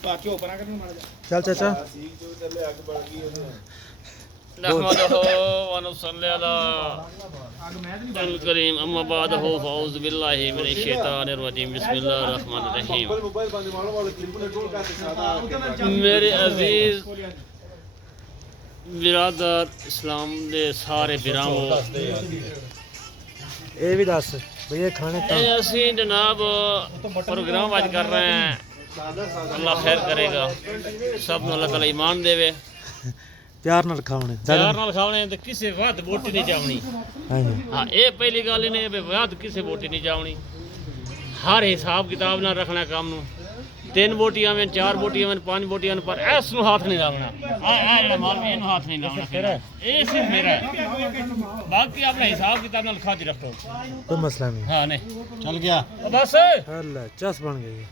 चल चाचा नहमदुहु व नुसल्ली अला अल करीम अम्मा बादहु फौज़ बिल्लाहि मिनश शैतानिर रजीम बिस्मिल्लाहिर रहमानिर रहीम। मेरे अजीज बिरादर इस्लाम दे सारे बिराओ ये भी दस भैया खाने तो ਅਸੀਂ जनाब प्रोग्राम आज कर रहे हैं। अल्लाह खैर करेगा, सब ਨੂੰ अल्लाह ताला ईमान देवे। प्यार नाल खाने प्यार नाल खाने ते किसे वद बोटी नहीं जावनी। हाँ ये पहली गल ने वद किसे बोटी नहीं जावनी। हर हिसाब किताब ना रखना काम नू। 3 बोटियां में 4 बोटियां में 5 बोटियां में पर ऐस नु हाथ नहीं लावना। आ जेड़ा माल इनु हाथ नहीं लावना। ये सिर्फ मेरा है, बाकी अपना हिसाब किताब नाल खा रखो, कोई मसला नहीं। हाँ नहीं चल गया बस अल्लाह चस बन गई।